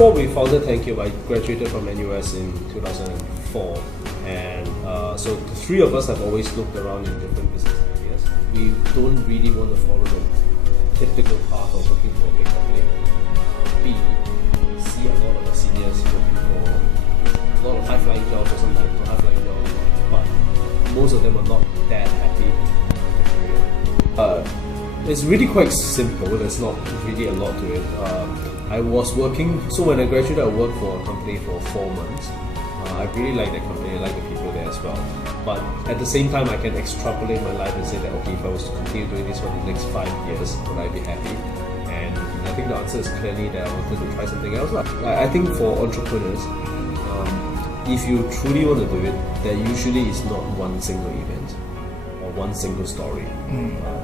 before we founded Thank You, I graduated from NUS in 2004, and so the three of us have always looked around in different business ideas. We don't really want to follow the typical path of working for a big company. We see a lot of our seniors working for a lot of high-flying jobs or sometimes not high-flying jobs, but most of them are not that happy in their career. It's really quite simple. There's not really a lot to it. I was working, so when I graduated, I worked for a company for 4 months. I really like that company, I like the people there as well. But at the same time, I can extrapolate my life and say that, okay, if I was to continue doing this for the next 5 years, would I be happy? And I think the answer is clearly that I wanted to try something else. I think for entrepreneurs, if you truly want to do it, there usually is not one single event or one single story.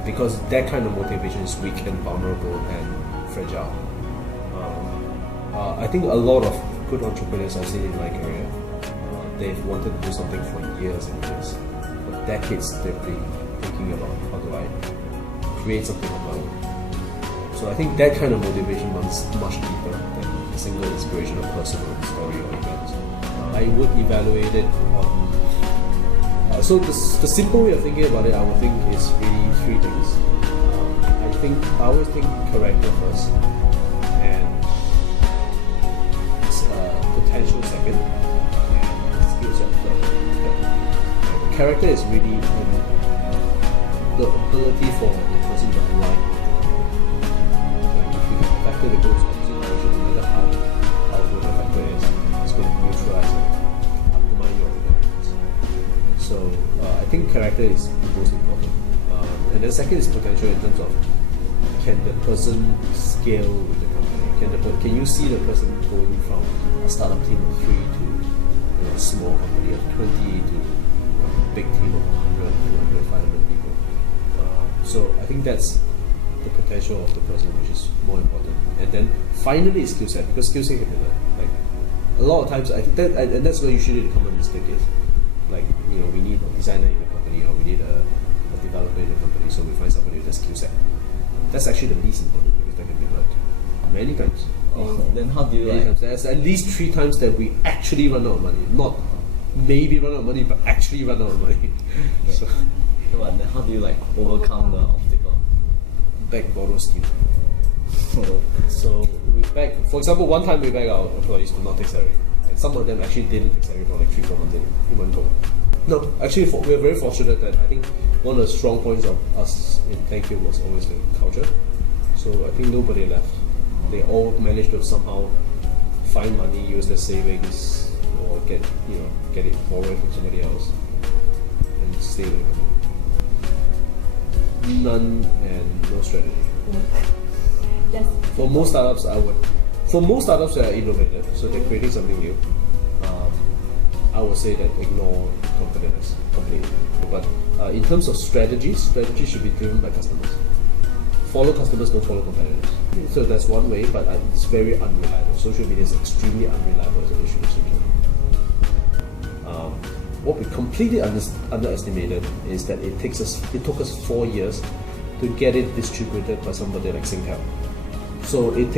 Because that kind of motivation is weak and vulnerable and fragile. I think a lot of good entrepreneurs I've seen in my career, they've wanted to do something for years and years. For decades, they've been thinking about how do I create something of my own. So I think that kind of motivation runs much deeper than a single inspirational personal story or event. I would evaluate it on... so the simple way of thinking about it, I would think is really 3 things. I always think character first, and potential second, and skill set third. Character is really the ability for the person to align. Like if you have a factor that goes opposite direction, no matter how powerful the factor is, it's going to neutralize and undermine your abilities. So I think character is the most important. And then second is potential in terms of, can the person scale with the company? Can you see the person going from a startup team of 3 to a small company of 20 to a big team of 100, 200, 500 people? So I think that's the potential of the person, which is more important. And then finally, is skill set, because skill set can be learned. Like a lot of times, I think that, and that's where usually the common mistake is. Like, you know, we need a designer in the company, or we need a developer in the company, so we find somebody with a skill set. That's actually the least important, because that can be learned many times. Then how do you There's at least 3 times that we actually run out of money. Not maybe run out of money, but actually run out of money. So, but then how do you overcome the obstacle? Beg, borrow, steal. So we beg, for example, one time we begged our employees to not take salary. And some of them actually didn't take salary for 3-4 months in one go. No, actually we are very fortunate that I think one of the strong points of us in Thank You was always the culture. So I think nobody left. They all managed to somehow find money, use their savings, or get it borrowed from somebody else, and stay with the company. None and no strategy. For most startups, that are innovative, so they're creating something new, I would say that ignore competitors completely. But in terms of strategy should be driven by customers. Follow customers, don't follow competitors. So that's one way, but it's very unreliable. Social media is extremely unreliable as a distribution channel. What we completely underestimated is that it took us 4 years to get it distributed by somebody like Singtel. So it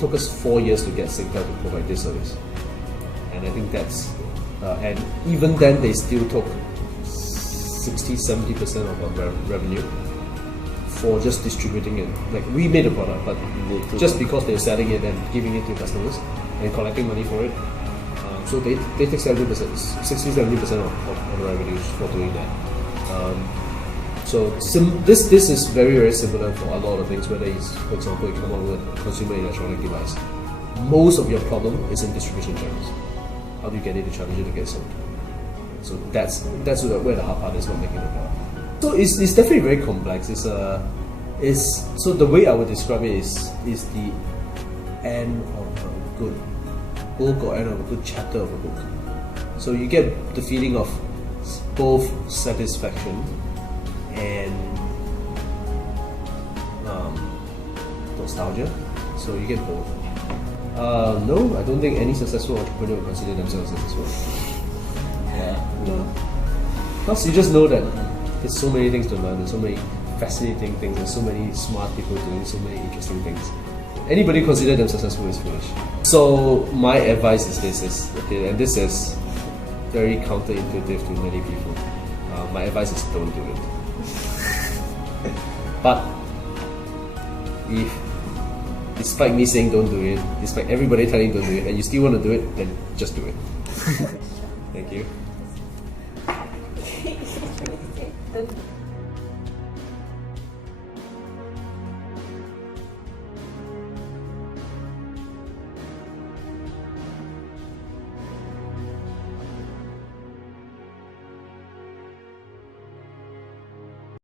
took us 4 years to get Singtel to provide this service, and I think that's and even then they still took 60-70% of our revenue for just distributing it. Like, we made a product, but just because they're selling it and giving it to customers and collecting money for it, so they take 60-70% of the revenues for doing that. So this is very, very similar for a lot of things, whether it's, for example, you come up with a consumer electronic device. Most of your problem is in distribution channels. How do you get it to challenge it to get sold? So that's where the hard part is, not making the product. So it's definitely very complex. So the way I would describe it is the end of a good book or end of a good chapter of a book. So you get the feeling of both satisfaction and nostalgia. So you get both. No, I don't think any successful entrepreneur will consider themselves successful. No. Plus, you just know that there's so many things to learn, there's so many fascinating things, there's so many smart people doing so many interesting things. Anybody consider them successful is foolish. So my advice is this is okay, and this is very counterintuitive to many people. My advice is don't do it. But if, despite me saying don't do it, despite everybody telling don't do it, and you still want to do it, then just do it. Thank you.